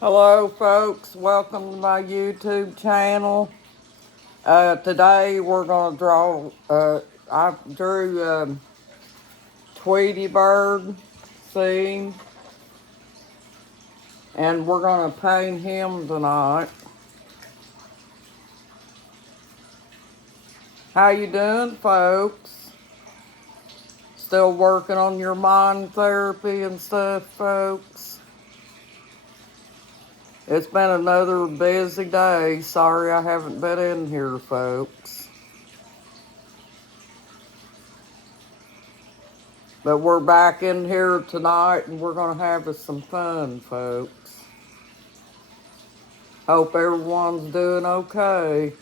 Hello, folks. Welcome to my YouTube channel. Today we're going to draw. I drew Tweety Bird scene, and we're going to paint him tonight. How you doing, folks? Still working on your mind therapy and stuff, folks? It's been another busy day. Sorry I haven't been in here, folks. But we're back in here tonight and we're going to have us some fun, folks. Hope everyone's doing okay.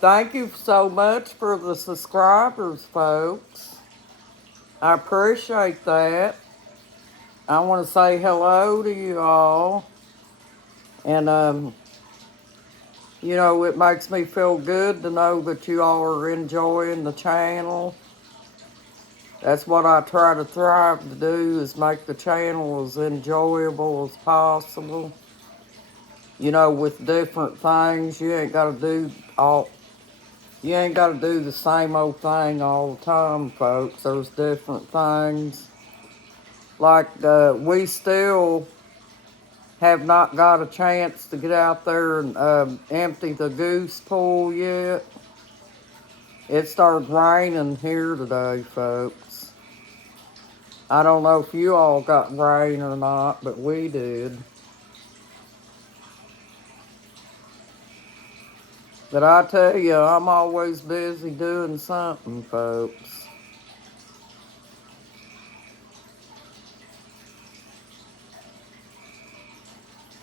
Thank you so much for the subscribers, folks. I appreciate that. I want to say hello to you all. And, it makes me feel good to know that you all are enjoying the channel. That's what I try to thrive to do, is make the channel as enjoyable as possible. With different things, you ain't got to do the same old thing all the time, folks. There's different things. Like, we still have not got a chance to get out there and empty the goose pool yet. It started raining here today, folks. I don't know if you all got rain or not, but we did. But I tell you, I'm always busy doing something, folks.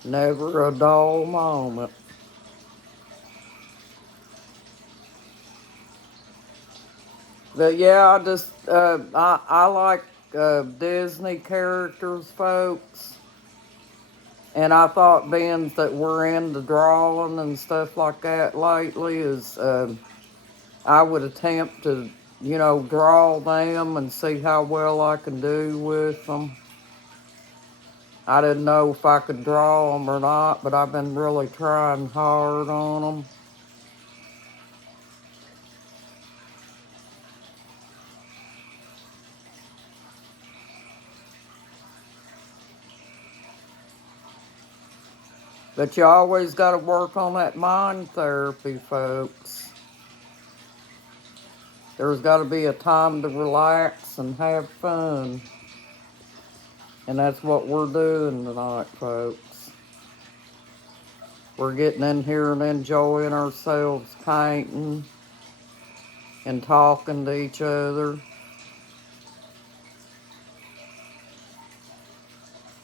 Never a dull moment. But yeah, I like Disney characters, folks. And I thought, being that we're into drawing and stuff like that lately, I would attempt to, draw them and see how well I can do with them. I didn't know if I could draw them or not, but I've been really trying hard on them. But you always got to work on that mind therapy, folks. There's got to be a time to relax and have fun. And that's what we're doing tonight, folks. We're getting in here and enjoying ourselves painting and talking to each other.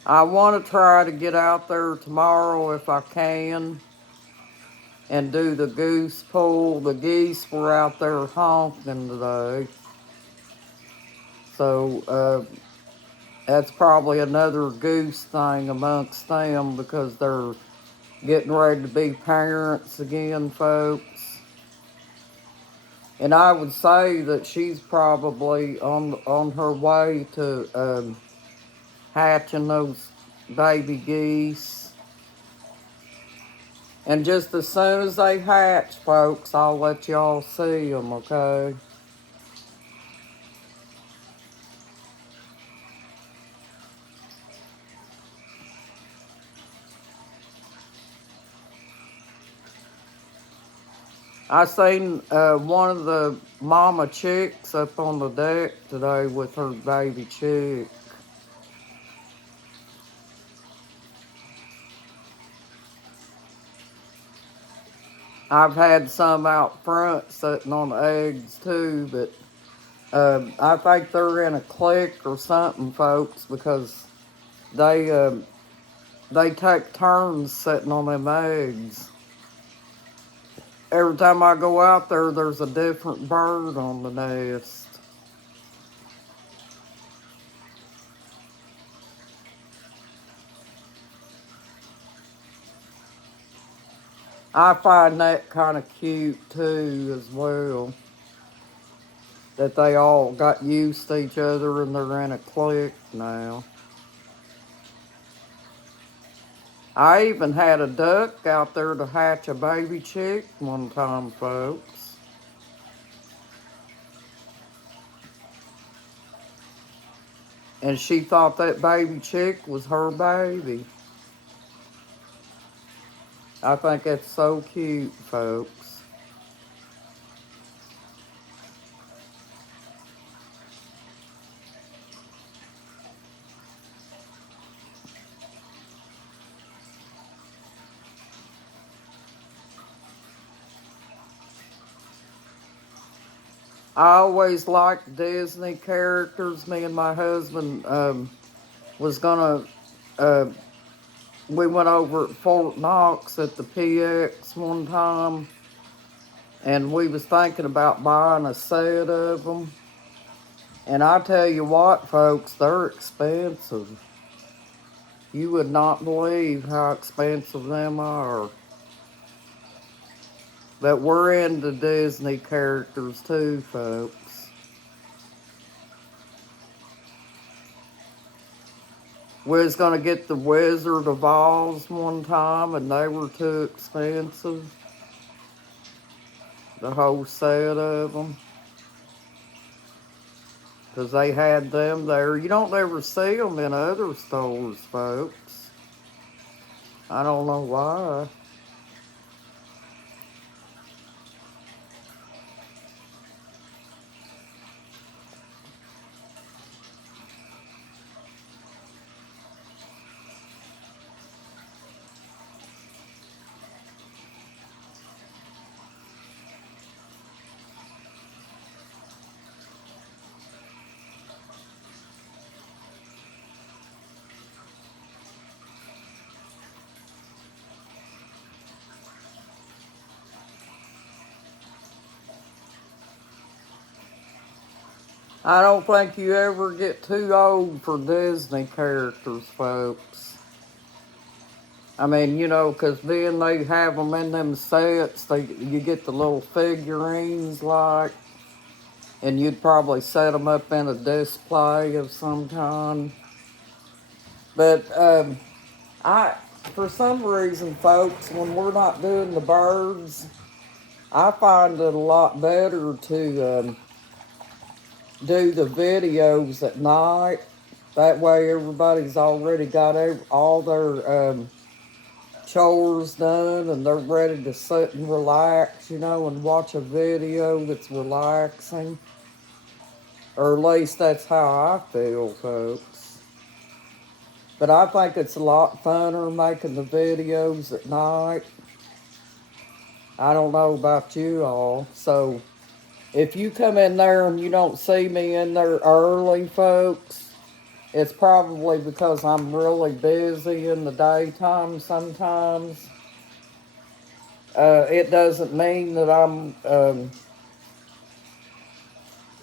I want to try to get out there tomorrow if I can and do the goose pool. The geese were out there honking today. So that's probably another goose thing amongst them, because they're getting ready to be parents again, folks. And I would say that she's probably on her way to hatching those baby geese. And just as soon as they hatch, folks, I'll let y'all see them, okay? I seen one of the mama chicks up on the deck today with her baby chick. I've had some out front sitting on the eggs too, but I think they're in a clique or something, folks, because they they take turns sitting on them eggs. Every time I go out there, there's a different bird on the nest. I find that kind of cute too, as well. that they all got used to each other and they're in a clique now. I even had a duck out there to hatch a baby chick one time, folks. And she thought that baby chick was her baby. I think that's so cute, folks. I always liked Disney characters. Me and my husband was gonna. Uh, we went over at Fort Knox at the PX one time, and we was thinking about buying a set of them. And I tell you what, folks, they're expensive. You would not believe how expensive them are. But we're into Disney characters too, folks. We was gonna get the Wizard of Oz one time, and they were too expensive. The whole set of them, because they had them there. You don't ever see them in other stores, folks. I don't know why. I don't think you ever get too old for Disney characters, folks. I mean, you know, 'cause then they have them in them sets. You get the little figurines, like, and you'd probably set them up in a display of some kind. But I, for some reason, folks, when we're not doing the birds, I find it a lot better to do the videos at night. That way, everybody's already got all their chores done and they're ready to sit and relax, you know, and watch a video that's relaxing. Or at least that's how I feel, folks. But I think it's a lot funner making the videos at night. I don't know about you all. So if you come in there and you don't see me in there early, folks, it's probably because I'm really busy in the daytime sometimes. It doesn't mean that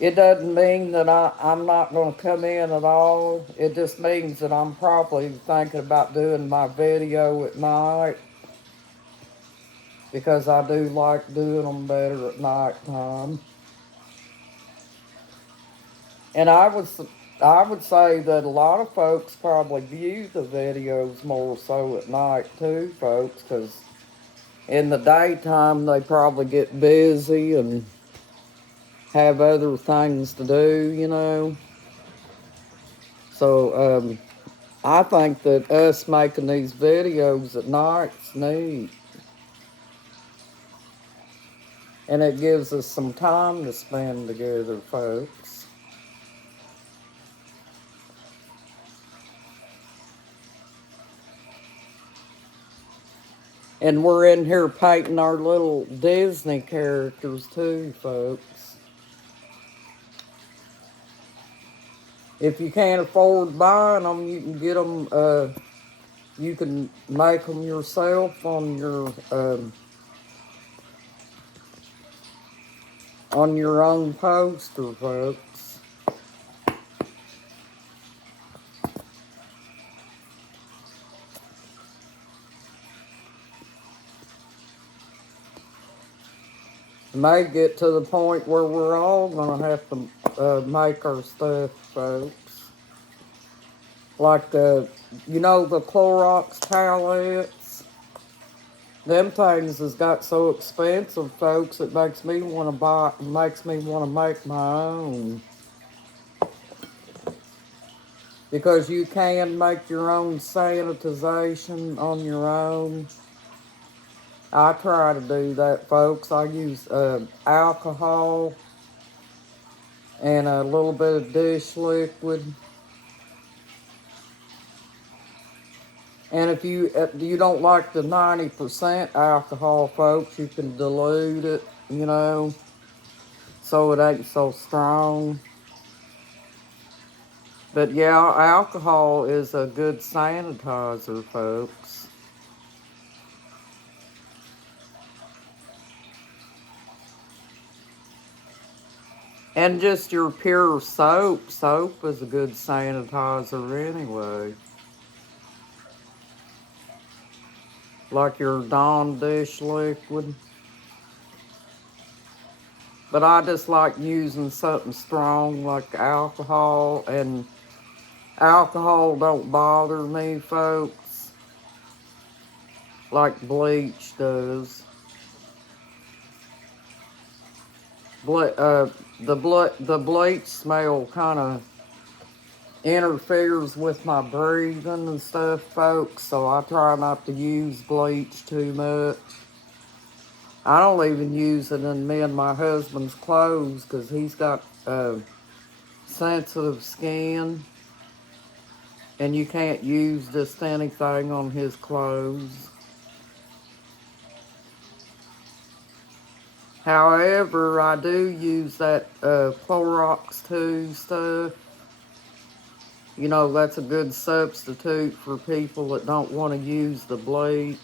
it doesn't mean that I'm not going to come in at all. It just means that I'm probably thinking about doing my video at night because I do like doing them better at nighttime. And I would say that a lot of folks probably view the videos more so at night too, folks, because in the daytime they probably get busy and have other things to do, you know. So I think that us making these videos at night's neat. And it gives us some time to spend together, folks. And we're in here painting our little Disney characters too, folks. If you can't afford buying them, you can get them. You can make them yourself on your own poster, folks. may get to the point where we're all gonna have to make our stuff, folks. Like the, the Clorox towelettes. Them things has got so expensive, folks. It makes me want to make my own. Because you can make your own sanitization on your own. I try to do that, folks. I use alcohol and a little bit of dish liquid. And if you don't like the 90% alcohol, folks, you can dilute it, so it ain't so strong. But yeah, alcohol is a good sanitizer, folks. And just your pure soap. Soap is a good sanitizer anyway. Like your Dawn dish liquid. But I just like using something strong like alcohol, and alcohol don't bother me, folks, like bleach does. The bleach smell kind of interferes with my breathing and stuff, folks, so I try not to use bleach too much. I don't even use it in me and my husband's clothes because he's got sensitive skin, and you can't use just anything on his clothes. However, I do use that Clorox 2 stuff. That's a good substitute for people that don't want to use the bleach.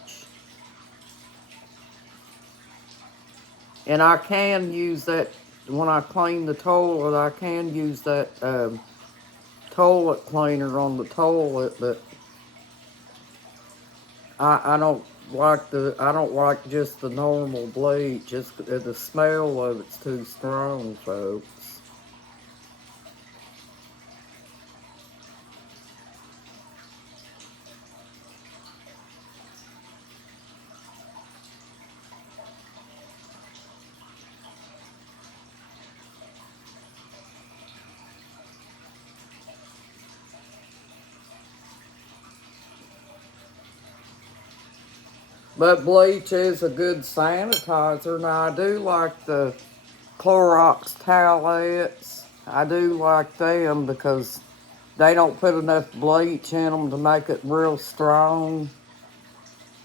And I can use that when I clean the toilet. I can use that toilet cleaner on the toilet, but I don't like just the normal bleach. The smell of it's too strong, folks. But bleach is a good sanitizer. Now, I do like the Clorox towelettes. I do like them because they don't put enough bleach in them to make it real strong.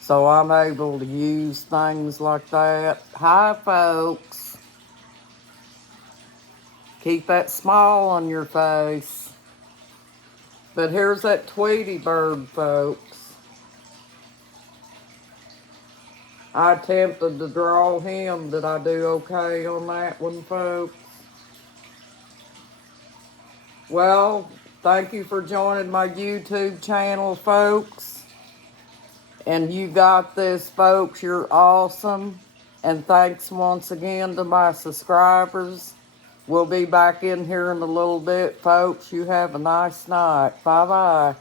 So I'm able to use things like that. Hi, folks. Keep that smile on your face. But here's that Tweety bird, folks. I attempted to draw him. Did I do okay on that one, folks? Well, thank you for joining my YouTube channel, folks. And you got this, folks. You're awesome. And thanks once again to my subscribers. We'll be back in here in a little bit, folks. You have a nice night. Bye-bye.